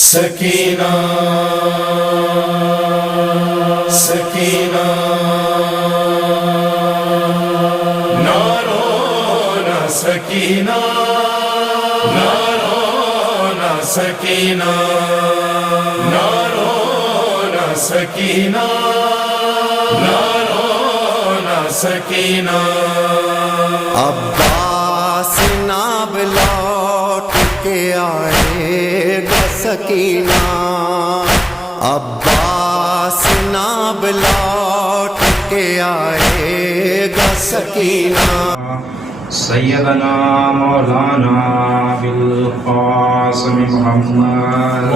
سکینہ سکینہ نہ رونا سکینہ نہ رونا سکینہ نہ رونا سکینہ نہ رونا سکینہ عباس ناب لوٹ کے آئے گا سکینہ، عباس ناب لوٹ کے آئے گا سکینہ۔ سیدنا مولانا بالقاسم محمد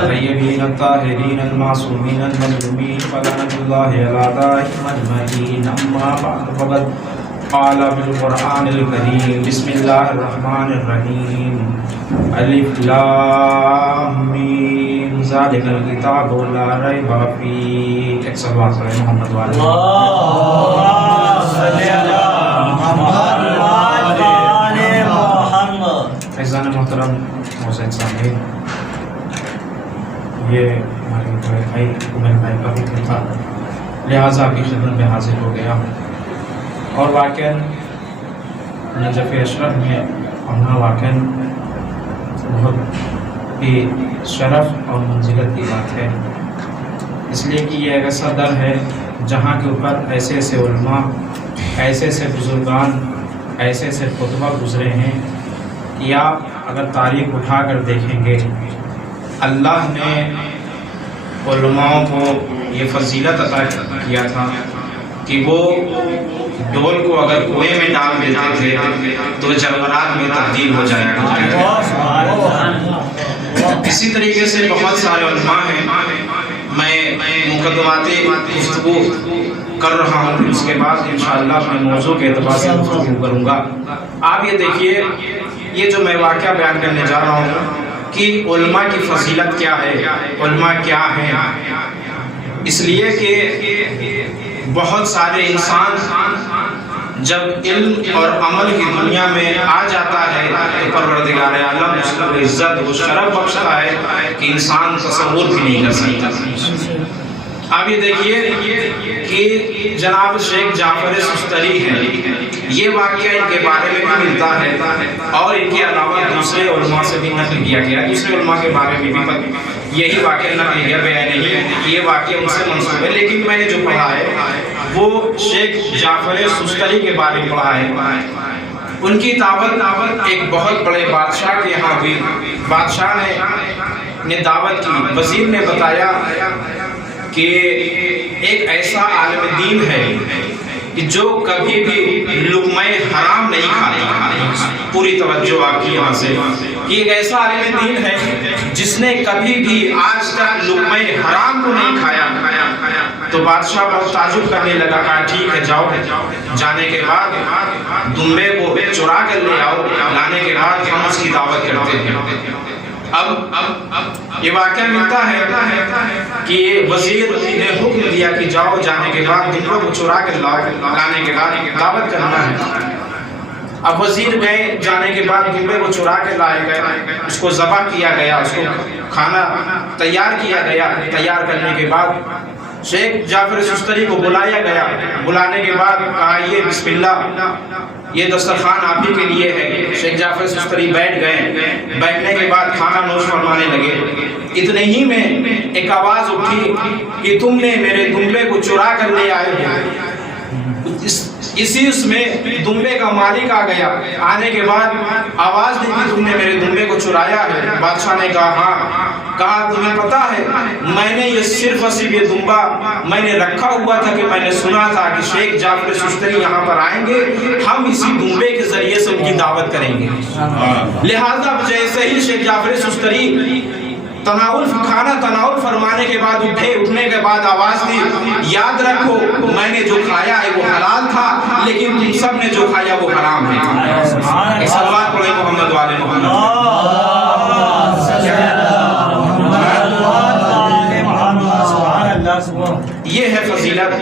طیبین الطاہرین المعصومین المظلومین فلعنۃ اللہ علی دائم اجمعین، اما بعد فقد قال بالقرآن الکریم بسم اللہ الرحمن الرحیم الف لام میم ذالک الکتاب لا ریب فیہ۔ ایک صلوات پڑھیں محمد والے فیضان محترم محسن سامعین، یہ ہمارے بڑے بھائی عمر بھائی کا حکم تھا، لہٰذا آپ کی خدمت میں حاضر ہو گیا ہوں۔ اور واقعاً نجف اشرف میں پڑھنا واقعاً بہت ہی شرف اور منزلت کی بات ہے، اس لیے کہ یہ ایک ایسا در ہے جہاں کے اوپر ایسے ایسے علماء، ایسے ایسے بزرگان، ایسے ایسے خطبہ گزرے ہیں کہ آپ اگر تاریخ اٹھا کر دیکھیں گے، اللہ نے علماء کو یہ فضیلت عطا کیا تھا کہ وہ ڈول کو اگر کنویں میں ڈال دیتے تھے تو جلورات میں تبدیل ہو جایا کرتے تھے۔ اسی طریقے سے بہت سارے علماء ہیں، میں مقدماتی گفتگو کر رہا ہوں، اس کے بعد انشاءاللہ میں موضوع کے اعتبار سے گفتگو کروں گا۔ آپ یہ دیکھیے، یہ جو میں واقعہ بیان کرنے جا رہا ہوں کہ علماء کی فضیلت کیا ہے، علماء کیا ہیں، اس لیے کہ بہت سارے انسان جب علم اور عمل کی دنیا میں آ جاتا ہے تو پروردگار عالم اس کو عزت و شرف بخشتا ہے کہ انسان تصور بھی نہیں کر سکتا۔ آپ یہ دیکھیے کہ جناب شیخ جعفر سستری ہیں، یہ واقعہ ان کے بارے میں بھی ملتا ہے اور ان کے علاوہ دوسرے علماء سے بھی نقل کیا گیا، دوسرے علماء کے بارے میں بھی یہی واقعہ نقل کیا گیا نہیں کہ یہ واقعہ ان سے منسوب ہے، لیکن میں نے جو پڑھا ہے وہ شیخ جعفر سستری کے بارے میں پڑھا ہے۔ ان کی دعوت ایک بہت بڑے بادشاہ کے یہاں ہوئی، بادشاہ نے دعوت کی، وزیر نے بتایا کہ ایک ایسا عالم دین ہے کہ جو کبھی بھی لقمہ حرام نہیں کھاتا۔ پوری توجہ آپ کی یہاں سے کہ ایک ایسا عالم دین ہے جس نے کبھی بھی آج تک لقمہ حرام کو نہیں کھایا۔ تو بادشاہ بہت تعجب کرنے لگا، کہا ٹھیک ہے جاؤ، جانے کے بعد دمبے کو چرا کر لے آؤ، لانے کے بعد ہم اس کی دعوت کرتے ہیں۔ اب یہ واقعہ ملتا ہے کہ وزیر نے حکم دیا کہ جاؤ، جانے کے بعد دمبے کو چرا کر لاؤ، لانے کے بعد دعوت کرنا ہے۔ اب وزیر گئے، جانے کے بعد دمبے کو چرا کے لائے گئے، اس کو ذبح کیا گیا، اس کو کھانا تیار کیا گیا۔ تیار کرنے کے بعد شیخ جعفر سستری کو بلایا گیا، بلانے کے بعد کہا یہ بسم اللہ، یہ دسترخوان آپ ہی کے لیے ہے۔ شیخ جعفر سستری بیٹھ گئے، بیٹھنے کے بعد کھانا نوش فرمانے لگے۔ اتنے ہی میں ایک آواز اٹھی کہ تم نے میرے دمبے کو چرا کر لے آئے ہو۔ اس میں دمبے کا مالک آ گیا، آنے کے بعد آواز دی کہ تم نے میرے دمبے کو چرایا ہے۔ بادشاہ نے کہا ہاں۔ کہا تمہیں پتا ہے میں نے یہ صرف یہ دمبا میں نے رکھا ہوا تھا کہ میں نے سنا تھا کہ شیخ جعفر سستری یہاں پر آئیں گے، ہم اسی دمبے کے ذریعے سے ان کی دعوت کریں گے۔ لہذا جیسے ہی شیخ جعفر سستری کھانا تناول فرمانے کے بعد اٹھنے کے بعد آواز دی یاد رکھو میں نے جو کھایا ہے وہ حلال تھا، لیکن تم سب نے جو کھایا وہ حرام ہے۔ ایک صلوات پڑھیں محمد والے محمد۔ یہ ہے فضیلت۔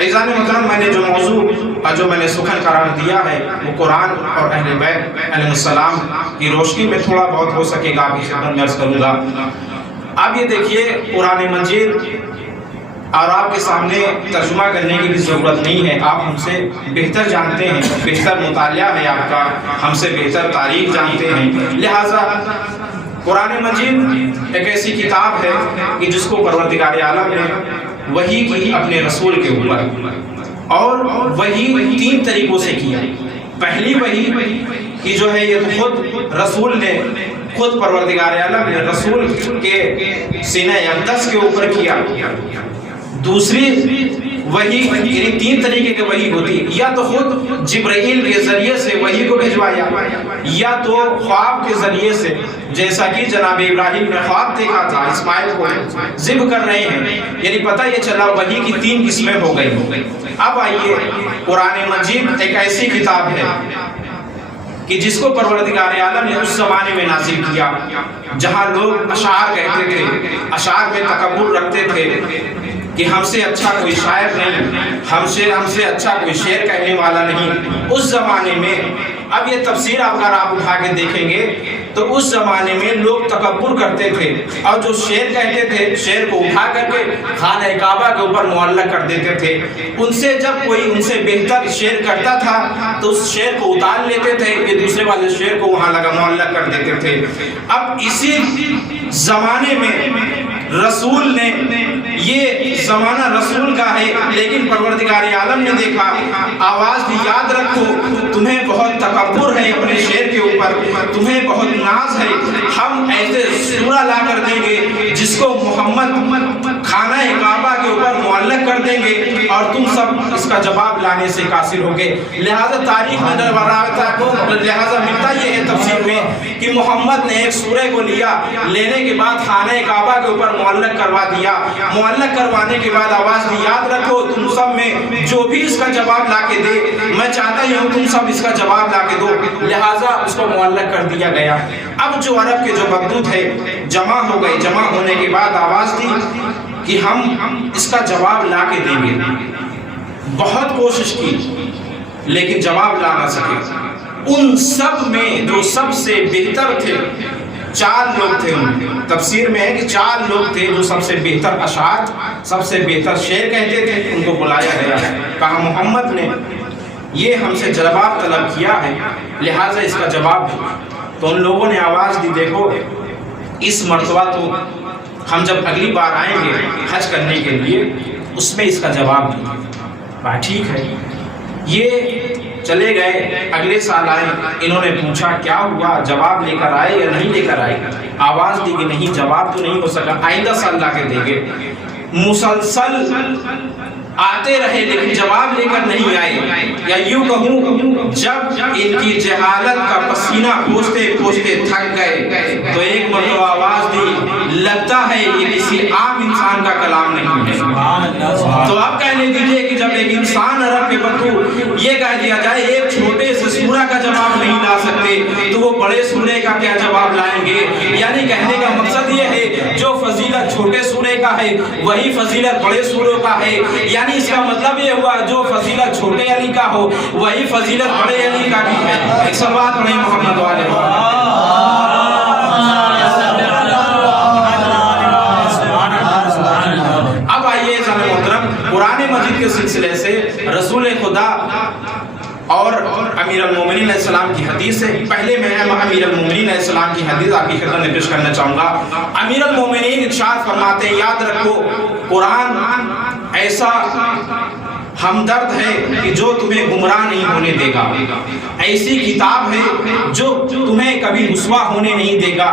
عزیزان محترم، میں نے جو موضوع اور جو میں نے سخن قرار دیا ہے وہ قرآن اور اہل بیت علیہ السلام کی روشنی میں تھوڑا بہت ہو سکے گا آپ کی خدمت میں عرض کروں گا۔ اب یہ دیکھیے قرآن مجید اور آپ کے سامنے ترجمہ کرنے کی بھی ضرورت نہیں ہے، آپ ہم سے بہتر جانتے ہیں، بہتر مطالعہ ہے آپ کا، ہم سے بہتر تاریخ جانتے ہیں، لہٰذا قرآن مجید ایک ایسی کتاب ہے کہ جس کو پروردگار عالم نے وحی کی اپنے رسول کے اوپر، اور وحی 3 طریقوں سے کیا۔ پہلی وحی کی جو ہے یہ تو خود رسول نے، خود پروردگار عالم نے رسول کے سینہ اقدس کے اوپر کیا۔ دوسری وحی یعنی 3 طریقے کی وحی ہوتی ہے، یا تو خود جبرائیل کے ذریعے سے وحی کو بھجوایا، یا تو خواب کے ذریعے سے، جیسا کہ جناب ابراہیم نے خواب دیکھا تھا اسماعیل کو ذبح کر رہے ہیں، یعنی پتہ یہ چلا وحی کی 3 قسمیں ہو گئی۔ اب آئیے قرآن مجید ایک ایسی کتاب ہے کہ جس کو پروردگار عالم نے اس زمانے میں نازل کیا جہاں لوگ اشعار کہتے تھے، اشعار میں تکبر رکھتے تھے کہ ہم سے اچھا کوئی شاعر نہیں، ہم سے اچھا کوئی شعر کہنے والا نہیں۔ اس زمانے میں، اب یہ تفسیر اگر آپ اٹھا کے دیکھیں گے تو اس زمانے میں لوگ تکبر کرتے تھے، اور جو شعر کہتے تھے شعر کو اٹھا کر کے خانہ کعبہ کے اوپر معلق کر دیتے تھے۔ ان سے جب کوئی ان سے بہتر شعر کرتا تھا تو اس شعر کو اتار لیتے تھے، یہ دوسرے والے شعر کو وہاں لگا معلق کر دیتے تھے۔ اب اسی زمانے میں رسول نے، یہ زمانہ رسول کا ہے، لیکن پروردگار عالم نے دیکھا، آواز دی یاد رکھو، تمہیں بہت تکبر ہے اپنے شعر کے اوپر، تمہیں بہت ناز ہے، ہم ایسے سورہ لا کر دیں گے جس کو محمد خانہ کعبہ کے اوپر معلق کر دیں گے اور تم سب اس کا جواب لانے سے قاصر ہوگے۔ لہذا تاریخ میں لہذا ملتا یہ ہے تفسیر میں کہ محمد نے ایک سورہ کو لیا، لینے کے بعد خانہ کعبہ کے اوپر معلق کروا دیا، معلق کروانے کے بعد آواز دی یاد رکھو، تم سب میں جو بھی اس کا جواب لا کے دے، میں چاہتا ہی ہوں تم سب اس کا جواب لا کے دو، لہٰذا اس کو معلق کر دیا گیا۔ اب جو عرب کے جو مقدود ہے جمع ہو گئے، جمع ہونے کے بعد آواز دی کہ ہم اس کا جواب لا کے دیں گے۔ بہت کوشش کی لیکن جواب لا نہ سکے۔ ان سب میں جو سب سے بہتر تھے 4 لوگ تھے، تفسیر میں ہے کہ 4 لوگ تھے جو سب سے بہتر اشعار، سب سے بہتر شعر کہتے تھے، ان کو بلایا گیا، کہا محمد نے یہ ہم سے جواب طلب کیا ہے، لہٰذا اس کا جواب دو۔ تو ان لوگوں نے آواز دی، دیکھو اس مرتبہ تو ہم جب اگلی بار آئیں گے حج کرنے کے لیے اس میں اس کا جواب دیں۔ بات ٹھیک ہے، یہ چلے گئے، اگلے سال آئے، انہوں نے پوچھا کیا ہوا، جواب لے کر آئے یا نہیں لے کر آئے؟ آواز دی کہ نہیں، جواب تو نہیں ہو سکا، آئندہ سال لا کے دیں گے۔ مسلسل آتے رہے لیکن جواب لے کر نہیں آئے، یا یوں کہوں جب ان کی جہالت کا پسینہ پوچھتے پوچھتے تھک گئے تو ایک مرتبہ آواز دی، لگتا ہے یہ کسی عام انسان کا کلام نہیں ہے۔ تو اب کہنے دیجئے کہ جب ایک انسان عرب کے بدو یہ کہہ دیا جائے ایک چھوٹے سے سورہ کا جواب نہیں لا سکتے تو وہ بڑے سورے کا کیا جواب لائیں گے؟ یعنی کہنے کا مقصد یہ ہے جو فضیلت چھوٹے سورے کا ہے وہی فضیلت بڑے سوروں کا ہے، یعنی اس کا مطلب یہ ہوا جو فضیلت چھوٹے علی کا ہو وہی فضیلت بڑے علی کا بھی ہے۔ ایک صلوات پڑھیں محمد والے۔ اب آئیے جناب محترم، قرآن مجید کے سلسلے سے رسول خدا اور امیر المومنین علیہ السلام کی حدیث ہے۔ پہلے میں امیر المومنین علیہ السلام کی حدیث آپ کی خدمت میں پیش کرنا چاہوں گا۔ امیر المومنین ارشاد فرماتے ہیں، یاد رکھو قرآن ایسا ہمدرد ہے کہ جو تمہیں گمراہ نہیں ہونے دے گا، ایسی کتاب ہے جو تمہیں کبھی رسوا ہونے نہیں دے گا،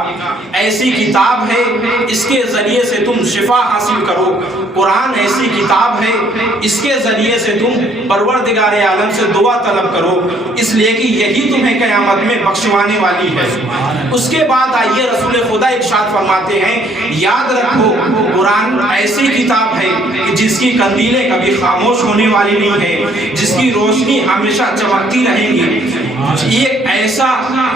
ایسی کتاب ہے اس کے ذریعے سے تم شفا حاصل کرو، قرآن ایسی کتاب ہے اس کے ذریعے سے تم پروردگار عالم سے دعا طلب کرو، اس لیے کہ یہی تمہیں قیامت میں بخشوانے والی ہے۔ اس کے بعد آئیے رسول خدا ارشاد فرماتے ہیں، یاد رکھو قرآن ایسی کتاب ہے کہ جس کی قندیلیں کبھی خاموش ہونے والی نہیں ہے، جس کی روشنی ہمیشہ چمکتی رہیں گی، یہ ایسا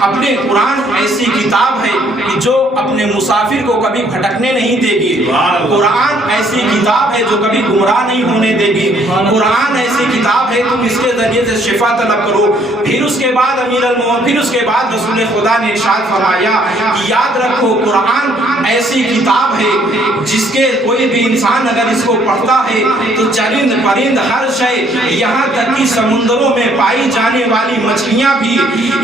اپنے قرآن ایسی کتاب ہے کہ جو اپنے مسافر کو کبھی بھٹکنے نہیں دے گی. قرآن ایسی کتاب ہے جو کبھی گمراہ نہیں ہونے دے گی. قرآن ایسی کتاب ہے تم اس کے ذریعے سے شفا طلب کرو. پھر اس کے بعد پھر اس کے بعد رسول خدا نے ارشاد فرمایا کہ یاد رکھو قرآن ایسی کتاب ہے جس کے کوئی بھی انسان اگر اس کو پڑھتا ہے تو چرند پرند ہر شے یہاں تک کہ سمندروں میں پائی جانے والی مچھلیاں بھی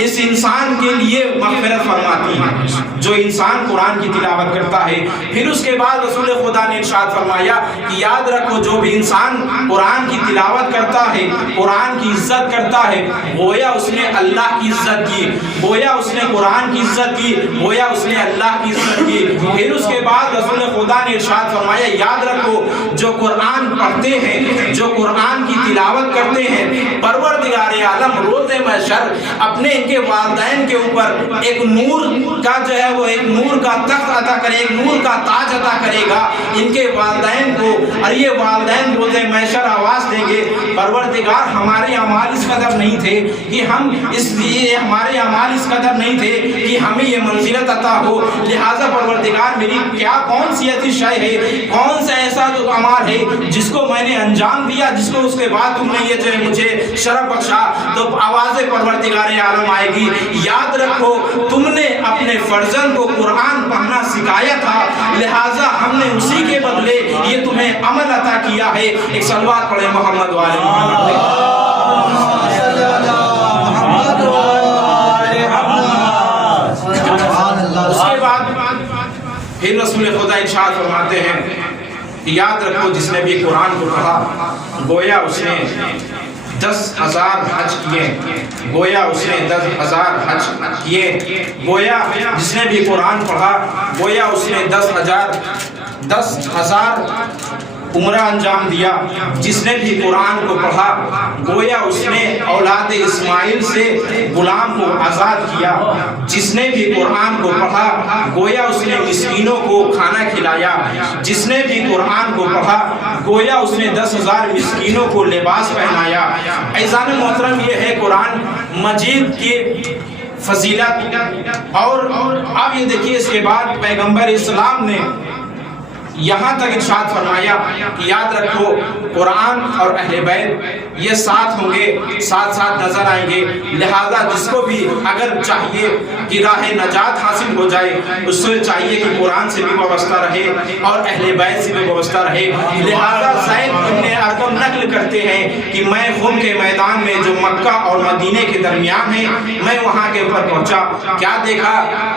اس انسان کے لیے مغفرت فرماتی ہیں جو انسان قرآن کی تلاوت کرتا ہے. پھر اس کے بعد رسول خدا نے ارشاد فرمایا کہ یاد رکھو جو بھی انسان قرآن کی تلاوت کرتا ہے قرآن کی عزت کرتا ہے گویا اس نے اللہ کی عزت کی, گویا اس نے قرآن کی عزت کی, گویا اس نے اللہ کی عزت کی. پھر اس کے بعد رسول خدا نے ارشاد فرمایا یاد رکھو جو قرآن پڑھتے ہیں جو قرآن کی تلاوت کرتے ہیں پروردگار عالم روز محشر اپنے ان کے والدین کے اوپر ایک نور کا جو ہے وہ ایک نور کا تخت عطا کرے, ایک نور کا تاج عطا کرے گا ان کے والدین کو. اور یہ والدین روز محشر آواز دیں گے پروردگار ہمارے اعمال اس قدر نہیں تھے کہ ہم اس لیے ہمارے اعمال اس قدر نہیں تھے کہ ہمیں یہ منزلت عطا ہو, لہٰذا پروردگار میری کیا کون سی ایسی شے ہے, کون سا ایسا جو عمل ہے جس کو میں نے انجام دیا جس کو اس کے بعد تم نے یہ جو ہے مجھے شرف بخشا. تو آواز پروردگار عالم آئے گی یاد رکھو تم نے اپنے فرزند کو قرآن پڑھنا سکھایا تھا لہٰذا ہم نے اسی کے بدلے یہ تمہیں عمل عطا کیا ہے. ایک صلوات پڑھے محمد والے محمد. اس کے بعد پھر رسول خدا ارشاد فرماتے ہیں کہ یاد رکھو جس نے بھی قرآن کو پڑھا گویا اس نے 10,000 حج کیے, گویا اس نے 10,000 حج کیے. گویا جس نے بھی قرآن پڑھا گویا اس نے 10,000 عمرہ انجام دیا. جس نے بھی قرآن کو پڑھا گویا اس نے اولاد اسماعیل سے غلام کو آزاد کیا. جس نے بھی قرآن کو پڑھا گویا اس نے مسکینوں کو کھانا کھلایا. جس نے بھی قرآن کو پڑھا گویا اس نے 10,000 مسکینوں کو لباس پہنایا. عزیزان محترم یہ ہے قرآن مجید کی فضیلت. اور اب یہ دیکھیے اس کے بعد پیغمبر اسلام نے یہاں تک ارشاد فرمایا کہ یاد رکھو قرآن اور اہل بیت یہ ساتھ ہوں گے, ساتھ ساتھ نظر آئیں گے. لہذا جس کو بھی اگر چاہیے کہ راہ نجات حاصل ہو جائے اس سے چاہیے کہ قرآن سے بھی وابستہ رہے اور اہل بیت سے بھی وابستہ رہے. لہذا زید بن ارقم نقل کرتے ہیں کہ میں خم کے میدان میں جو مکہ اور مدینے کے درمیان ہے میں وہاں کے اوپر پہنچا. کیا دیکھا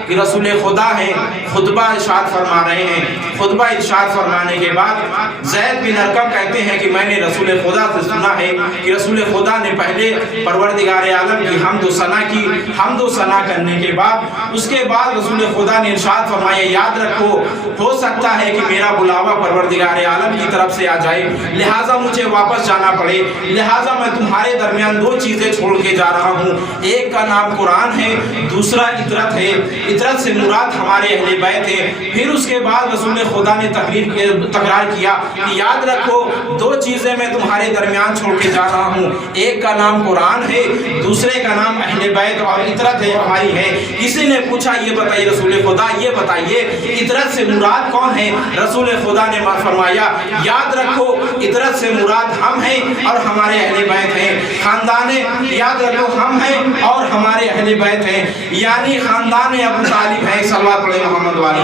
کہ رسول خدا ہے خطبہ ارشاد فرما رہے ہیں. خطبہ ارشاد فرمانے کے بعد زید بن ارقم کہتے ہیں کہ میں نے رسول خدا سے سنا ہے کہ رسول خدا نے پہلے پروردگار عالم کی حمد و ثنا کی. حمد و ثنا کرنے کے بعد اس کے بعد رسول خدا نے ارشاد فرمایا یاد رکھو ہو سکتا ہے کہ میرا بلاوا پروردگار عالم کی طرف سے آ جائے لہٰذا مجھے واپس جانا پڑے. لہٰذا میں تمہارے درمیان 2 چیزیں چھوڑ کے جا رہا ہوں. ایک کا نام قرآن ہے, دوسرا اطرت ہے. اطرت سے مراد ہمارے اہل بیت ہے. پھر اس کے بعد رسول خدا نے تکرار کیا کہ یاد رکھو 2 چیزیں میں تمہارے درمیان چھوڑ کے جا رہا ہوں. ایک کا نام قرآن ہے, دوسرے کا نام اہل بیت اور اطرت ہے ہماری ہے. کسی نے پوچھا یہ بتائیے رسول خدا یہ بتائیے اطرت سے مراد کون ہے؟ رسول خدا نے فرمایا یاد رکھو اطرت سے مراد ہم ہیں اور ہمارے اہل بیت ہیں. خاندان یاد رکھو ہم ہیں اور ہمارے اہل بیت ہیں یعنی خاندان ابو طالب ہے. صلوات پڑھے محمد والے.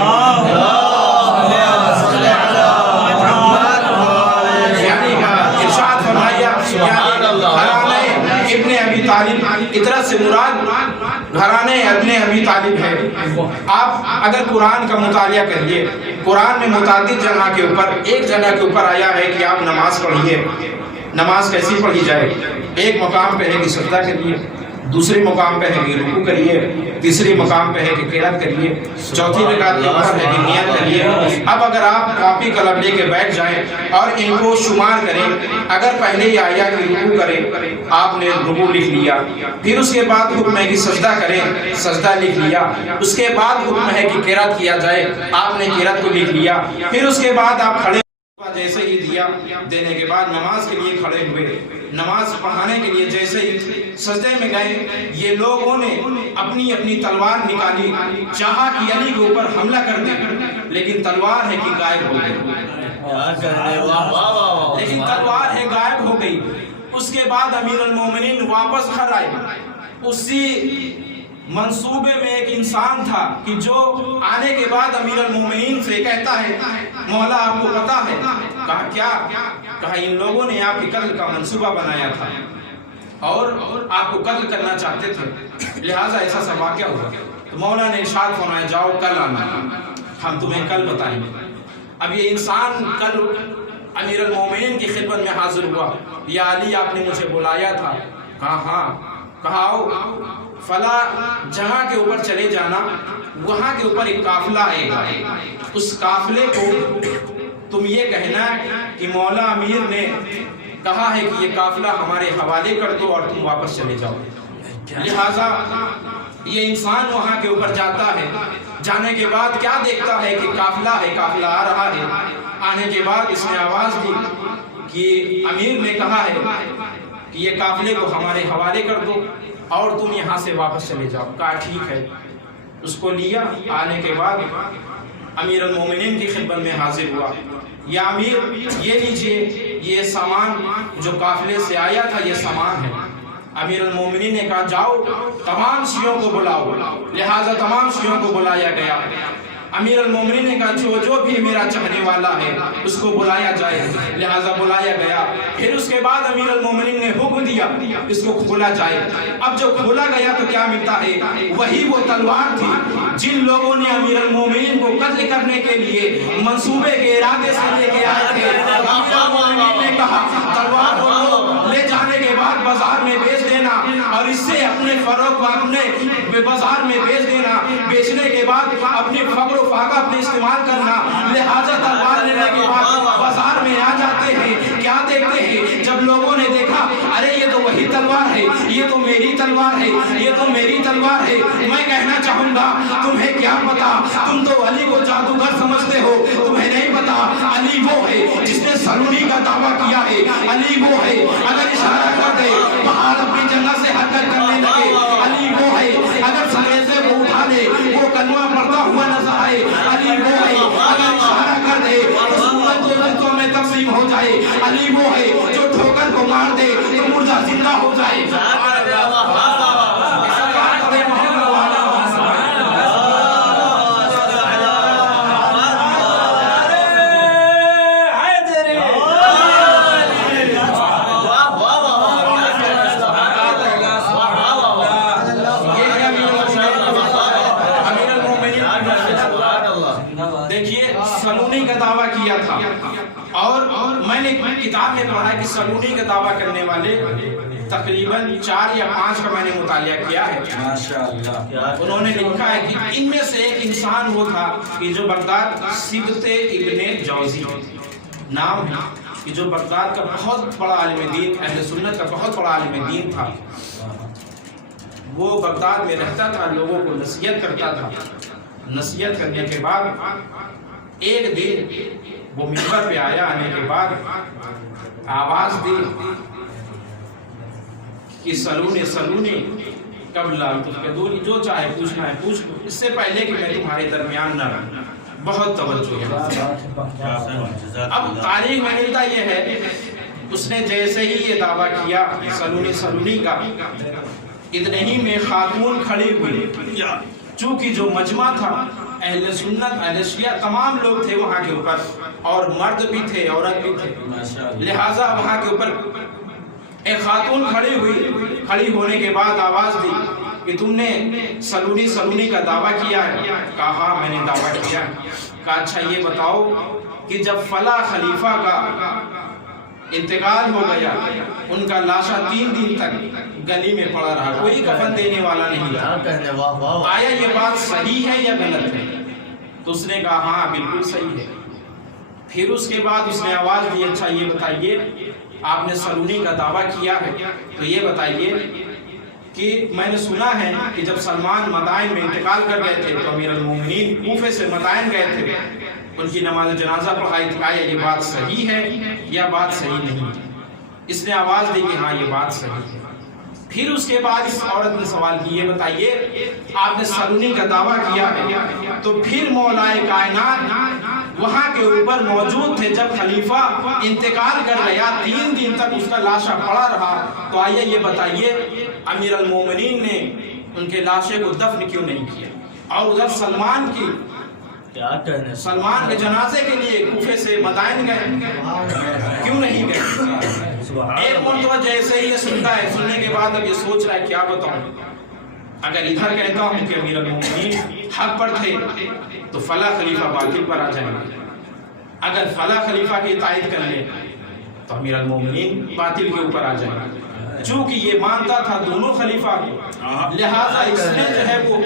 ارشاد فرمایا ابن ابی طالب اطرت سے مراد گھرانے ابن ابی طالب ہے. آپ اگر قرآن کا مطالعہ کریے قرآن میں متعدد جگہ کے اوپر ایک جگہ کے اوپر آیا ہے کہ آپ نماز پڑھیے. نماز کیسی پڑھی جائے؟ ایک مقام پہ ہے کہ سجدہ کریے, دوسرے مقام پہ ہے کہ رکوع کریے, تیسری مقام پہ ہے کہ قرات کریے, چوتھی رکعت کے اوپر ہے کہ نیت کریے. اب اگر آپ کاپی قلم لے کے بیٹھ جائیں اور ان کو شمار کریں, اگر پہلے یہ آیا کہ رکوع کریں آپ نے رکوع لکھ لیا, پھر اس کے بعد حکم ہے کہ سجدہ کریں سجدہ لکھ لیا, اس کے بعد حکم ہے کہ قرات کیا جائے آپ نے قرات کو لکھ لیا, پھر اس کے بعد آپ کھڑے جیسے ہی دیا، دینے کے بعد نماز کے لیے کھڑے ہوئے، نماز پڑھانے کے لیے جیسے ہی سجدے میں گئے، یہ لوگوں نے اپنی اپنی تلوار نکالی، چاہا کہ علی کے اوپر حملہ کر دیں، لیکن تلوار ہے کہ غائب ہو گئی، لیکن تلوار ہے غائب ہو گئی۔ اس کے بعد امیر المومنین واپس گھر آئے۔ اسی منصوبے میں ایک انسان تھا کہ جو آنے کے بعد امیر المومنین سے کہتا ہے مولا آپ کو پتا ہے؟ کہا کیا؟ کہا ان لوگوں نے آپ کے قتل کا منصوبہ بنایا تھا اور آپ کو قتل کرنا چاہتے تھے، لہٰذا ایسا سا واقعہ ہوا۔ تو مولا نے ارشاد فرمایا جاؤ کل آنا، ہم تمہیں کل بتائیں گے۔ اب یہ انسان کل امیر المومنین کی خدمت میں حاضر ہوا، یا علی آپ نے مجھے بلایا تھا؟ کہا ہاں۔ کہا آؤ فلاں جگہ کے اوپر چلے جانا، وہاں کے اوپر ایک قافلہ آئے گا، اس قافلے کو تم یہ کہنا کہ مولا امیر نے کہا ہے کہ یہ قافلہ ہمارے حوالے کر دو اور تم واپس چلے جاؤ۔ لہٰذا یہ انسان وہاں کے اوپر جاتا ہے، جانے کے بعد کیا دیکھتا ہے کہ قافلہ ہے، قافلہ آ رہا ہے۔ آنے کے بعد اس نے آواز دی کہ امیر نے کہا ہے کہ یہ قافلے کو ہمارے حوالے کر دو اور تم یہاں سے واپس چلے جاؤ۔ کہا ٹھیک ہے۔ اس کو لیا، آنے کے بعد امیر المومنین کی خدمت میں حاضر ہوا، یا امیر یہ لیجئے یہ سامان جو قافلے سے آیا تھا یہ سامان ہے۔ امیر المومنین نے کہا جاؤ تمام شیعوں کو بلاؤ، لہٰذا تمام شیعوں کو بلایا گیا۔ امیر المومنین نے کہا جو بھی میرا چاہنے والا ہے اس کو بلایا جائے، لہٰذا بلایا گیا۔ پھر اس کے بعد امیر المومنین نے حکم دیا اس کو کھولا جائے۔ اب جو کھولا گیا تو کیا ملتا ہے؟ وہی وہ تلوار تھی جن لوگوں نے امیر المومنین کو قتل کرنے کے لیے منصوبے کے ارادے سے لے کے آئے تھے۔ امیر المومنین نے کہا تلوار کو لے جانے کے بعد بازار میں بیچ دینا اور اس سے اپنے فروغ کو اپنے بازار میں بیچ دینا، بیچنے کے بعد اپنی فقر و فاقہ اپنے استعمال کرنا۔ لہٰذا تلوار لینے کے بعد بازار میں آ جاتے ہیں، کیا دیکھتے ہیں؟ جب لوگوں نے دیکھا ارے یہ تو وہی تلوار ہے، یہ تو میری تلوار ہے، یہ تو میری تلوار ہے۔ میں کہنا چاہوں گا تمہیں کیا پتا، تم تو علی کو جادوگر سمجھتے ہو، تمہیں نہیں پتا علی وہ ہے جس نے سلونی کا دعویٰ کیا ہے، علی وہ ہے اگر اشارہ کر دے پہاڑ اپنی جگہ سے حرکت کرنے لگے، علی وہ ہے اگر سمیت سے وہ اٹھا لے وہ کلمہ پڑھتا ہوا نظر آئے، علی وہ ہے اگر اشارہ کر دے سورج دو حصوں میں تقسیم ہو جائے، علی وہ ہے جو ٹھوکر کو مار دے تو مردہ زندہ ہو جائے۔ سلونی کا دعویٰ کیا تھا، اور میں نے کتاب میں پڑھا کہ سلونی کا دعویٰ کرنے والے تقریباً 4 یا 5 کا میں نے مطالعہ کیا ہے۔ انہوں نے لکھا ہے کہ ان میں سے ایک انسان وہ تھا کہ جو بغداد سبت ابن جوزی نام ہے، کہ جو بغداد کا بہت بڑا عالم دین، اہل سنت کا بہت بڑا عالم دین تھا۔ وہ بغداد میں رہتا تھا، لوگوں کو نصیحت کرتا تھا۔ نصیحت کرنے کے بعد ایک دن وہ منبر پہ آیا، آنے کے بعد آواز دی کہ سلونی قبل تفقدونی، جو چاہے پوچھنا ہے پوچھ لو، اس سے پہلے کہ میں تمہارے درمیان نہ رہوں۔ بہت توجہ ہے۔ اب تاریخ میں ملتا یہ ہے اس نے جیسے ہی یہ دعویٰ کیا سلونی کا، اتنے ہی میں خاتون کھڑی ہوئی، چونکہ جو مجمع تھا اہل سنت اہل شیعہ تمام لوگ تھے وہاں کے اوپر، اور مرد بھی تھے عورت بھی تھے، لہٰذا وہاں کے اوپر ایک خاتون کھڑی ہوئی۔ کھڑی ہونے کے بعد آواز دی کہ تم نے سلونی کا دعویٰ کیا ہے؟ کہا ہاں میں نے دعویٰ کیا ہے۔ کہا اچھا یہ بتاؤ کہ جب فلاں خلیفہ کا انتقال ہو گیا، ان کا لاشا 3 دن تک گلی میں پڑا رہا، کوئی کفن دینے والا نہیں تھا، آیا یہ بات صحیح ہے یا غلط ہے؟ تو اس نے کہا ہاں بالکل صحیح ہے۔ پھر اس کے بعد اس نے آواز دی اچھا یہ بتائیے آپ نے سلونی کا دعویٰ کیا ہے تو یہ بتائیے کہ میں نے سنا ہے کہ جب سلمان مدائن میں انتقال کر گئے تھے تو امیر المومنین کوفے سے مدائن گئے تھے، ان کی نماز جنازہ پڑھائی تھی، آیا یہ بات صحیح ہے یا بات صحیح نہیں؟ اس نے آواز دی کہ ہاں یہ بات صحیح ہے۔ پھر اس کے بعد اس عورت نے سوال کی، یہ بتائیے آپ نے سالونی کا دعویٰ کیا ہے تو پھر مولائے کائنات وہاں کے اوپر موجود تھے جب خلیفہ انتقال کر گیا، 3 دن تک اس کا لاشا پڑا رہا، تو آئیے یہ بتائیے امیر المومنین نے ان کے لاشے کو دفن کیوں نہیں کیا؟ اور ادھر سلمان کی سلمان کے جنازے کے لیے کوفے سے مدائن گئے، کیوں نہیں گئے؟ ایک مرتبہ جیسے ہی یہ سنتا ہے، سننے کے بعد اب یہ سوچ رہا ہے کیا بتاؤں، اگر ادھر کہتا ہوں کہ امیر المومنین حق پر تھے تو فلاں خلیفہ باطل پر آ جائیں گے، اگر فلاں خلیفہ کی تائید کر لے تو امیر المومنین باطل کے اوپر آ جائیں گے۔ چونکہ یہ مانتا تھا دونوں خلیفہ کو، لہذا اس نے جو ہے وہ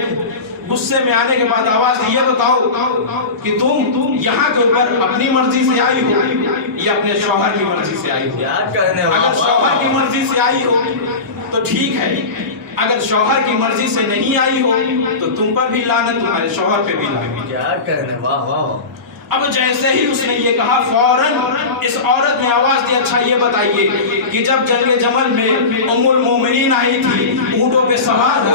غصے میں آنے کے بعد آواز دی، یہ بتاؤ کہ تم یہاں کے اوپر اپنی مرضی سے آئی ہو یا اپنے شوہر کی مرضی سے آئی ہو؟ اگر شوہر کی مرضی سے آئی ہو تو ٹھیک ہے، اگر شوہر کی مرضی سے نہیں آئی ہو تو تم پر بھی لعنت، تمہارے شوہر پہ بھی لعنت۔ اب جیسے ہی اس نے یہ کہا فوراً اس عورت نے آواز دی، اچھا یہ بتائیے کہ جب جنگ جمل میں ام المومنین آئی تھی اونٹوں پہ سوار